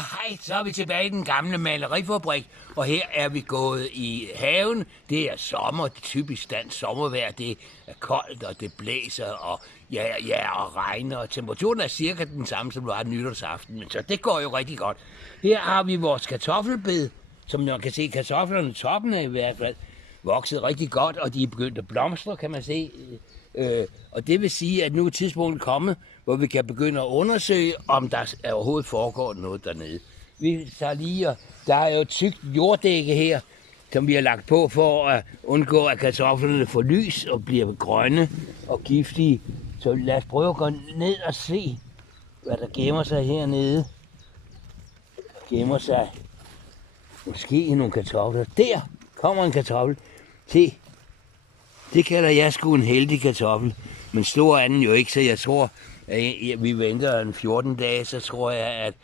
Hej, så er vi tilbage i den gamle malerifabrik, og her er vi gået i haven. Det er sommer, det er typisk dansk sommervejr. Det er koldt, og det blæser, og og regner, og temperaturen er cirka den samme, som var nytårsaften, men så det går jo rigtig godt. Her har vi vores kartoffelbed, som man kan se, kartoflerne, toppen er i hvert fald vokset rigtig godt, og de er begyndt at blomstre, kan man se. Og det vil sige, at nu er tidspunktet kommet, hvor vi kan begynde at undersøge, om der overhovedet foregår noget dernede. Vi tager lige, og der er jo et tykt jorddække her, som vi har lagt på for at undgå, at kartoflerne får lys og bliver grønne og giftige. Så lad os prøve at gå ned og se, hvad der gemmer sig hernede. Der gemmer sig måske nogle kartofler. Der kommer en kartoffel. Se, det kalder jeg sgu en heldig kartoffel. Men stor er den jo ikke, så jeg tror, at vi venter en 14 dage, så tror jeg, at